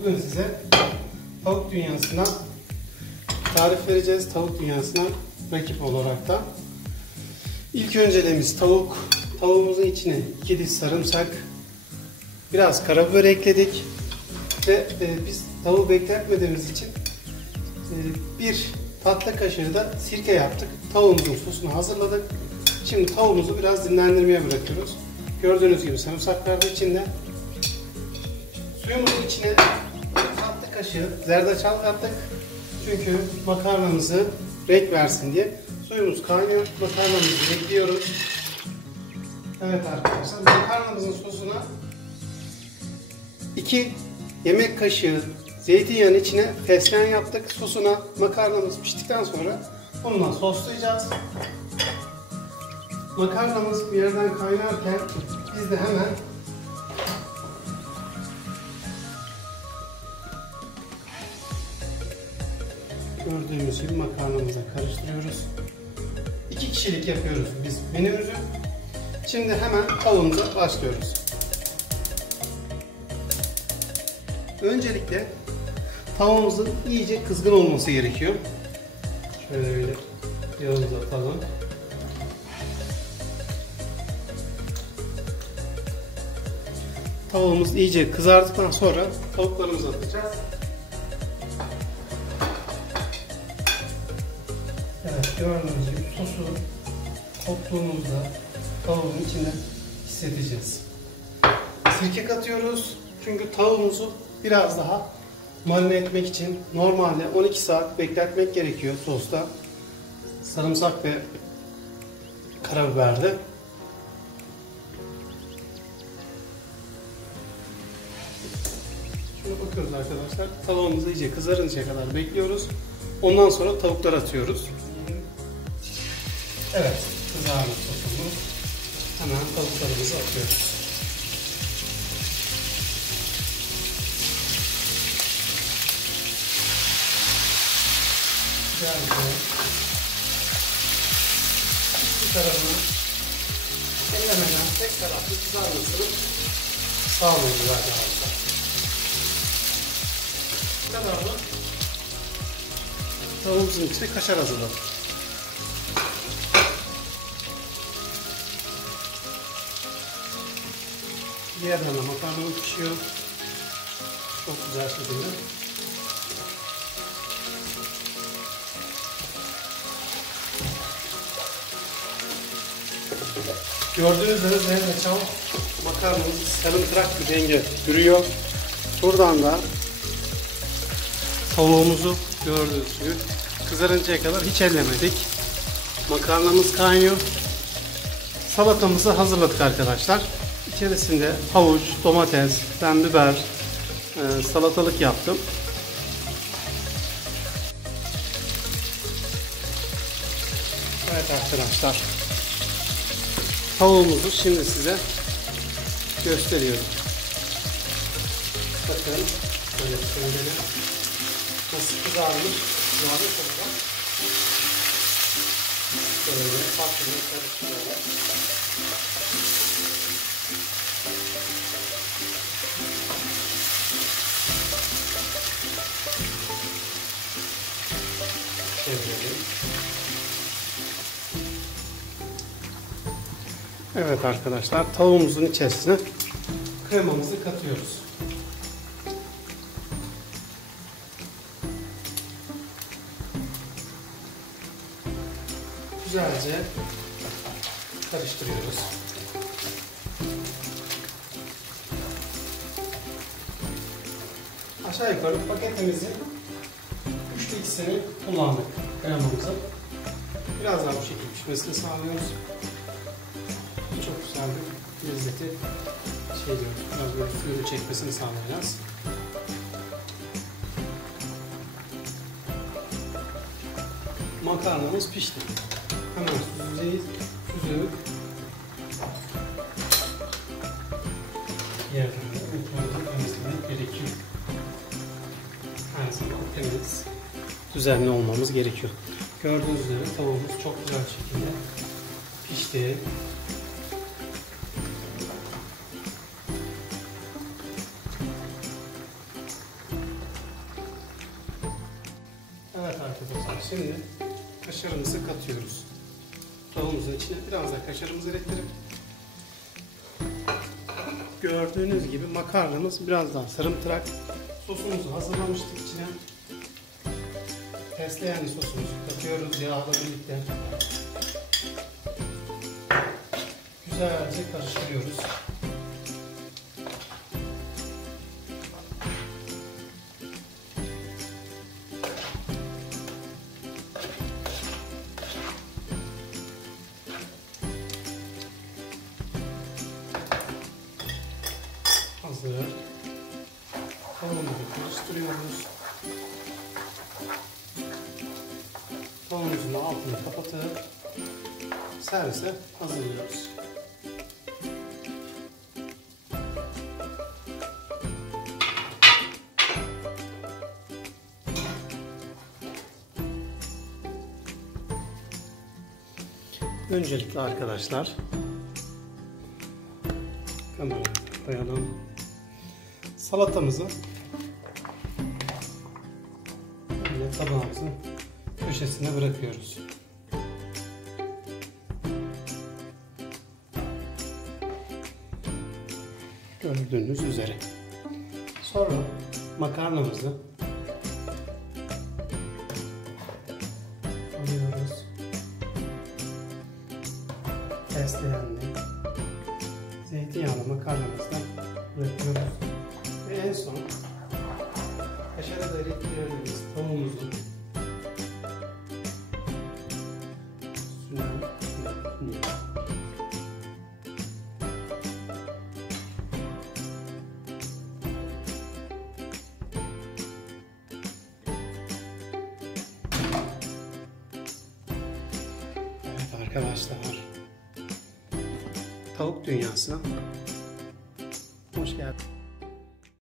Bugün size tavuk dünyasına tarif vereceğiz. Tavuk dünyasına rakip olarak da. İlk önceliğimiz tavuk. Tavuğumuzun içine 2 diş sarımsak, biraz karabiber ekledik. Ve biz tavuğu bekletmediğimiz için bir tatlı kaşığı da sirke yaptık. Tavuğumuzun sosunu hazırladık. Şimdi tavuğumuzu biraz dinlendirmeye bırakıyoruz. Gördüğünüz gibi sarımsaklar da içinde. Suyumuzun içine tatlı kaşığı zerdeçal kattık. Çünkü makarnamızı renk versin diye. Suyumuz kaynıyor. Makarnamızı ekliyoruz. Evet arkadaşlar, makarnamızın sosuna 2 yemek kaşığı zeytinyağının içine fesleğen yaptık. Sosuna makarnamız piştikten sonra bununla soslayacağız. Makarnamız bir yerden kaynarken biz de hemen gördüğümüz gibi makarnamıza karıştırıyoruz. 2 kişilik yapıyoruz biz menümüzü. Şimdi hemen tavuğumuza başlıyoruz. Öncelikle tavuğumuzun iyice kızgın olması gerekiyor. Şöyle yağımızı atalım. Tavuğumuz iyice kızardıktan sonra tavuklarımızı atacağız. Evet, gördüğünüz gibi sosu koktuğumuzda tavuğun içinde hissedeceğiz. Sirke katıyoruz. Çünkü tavuğumuzu biraz daha marine etmek için normalde 12 saat bekletmek gerekiyor sosta. Sarımsak ve karabiberde. Şuna bakıyoruz arkadaşlar. Tavuğumuz iyice kızarıncaya kadar bekliyoruz. Ondan sonra tavukları atıyoruz. Evet, kızarmış sosumuz. Hemen tavuklarımızı atıyoruz. Güzelce bir tarafını ellemeden tek taraflı kızarmasını sağlıyoruz arkadaşlar. Bu kadar da tavuğumuzun içine kaşar hazırladık. Diğer yana makarnamız pişiyor. Çok güzel şekilde. Gördüğünüz üzere zerdeçal makarnamız sarımtırak bir denge duruyor. Buradan da tavuğumuzu gördüğünüz gibi kızarıncaya kadar hiç ellemedik. Makarnamız kaynıyor. Salatamızı hazırladık arkadaşlar. İçerisinde havuç, domates, ben biber, salatalık yaptım. Evet arkadaşlar. Tavuğumuzu şimdi size gösteriyorum. Bakın böyle şöyle nasıl kızarmış olarak böyle farklı karıştırıyorlar. Çevirelim. Evet arkadaşlar, tavuğumuzun içerisine kremamızı katıyoruz. Güzelce karıştırıyoruz. Aşağı yukarı paketimizin 3'te 2'sini kullandık kremamızı. Biraz daha bu şekilde pişmesini sağlıyoruz. Çok güzel bir lezzeti diyoruz. Biraz böyle suyunu çekmesini sağlayacağız. Makarnamız pişti. Hemen süzeceğiz. Süzüp yerden temizlemek gerekiyor. Her zaman temiz, düzenli olmamız gerekiyor. Gördüğünüz üzere tavuğumuz çok güzel şekilde pişti. Şimdi kaşarımızı katıyoruz. Tavuğumuzun içine biraz da kaşarımızı ekleyelim. Gördüğünüz gibi makarnamız biraz daha sarımtırak. Sosumuzu hazırlamıştık içine. Fesleğenli sosumuzu katıyoruz yağla birlikte. Güzelce karıştırıyoruz. Hazır. Tavuğumuzu karıştırıyoruz. Tavuğumuzun altını kapatıp servise hazırlıyoruz. Öncelikle arkadaşlar kamerayı koyalım. Salatamızı böyle tabağımızın köşesine bırakıyoruz. Gördüğünüz üzere. Sonra makarnamızı alıyoruz. Fesleğenli, zeytinyağlı makarnamızdan bırakıyoruz. Ve en son kaşara da erittiğimiz tavuğumuzun üstüne bırakıyoruz. Evet arkadaşlar, tavuk dünyasına hoş geldiniz.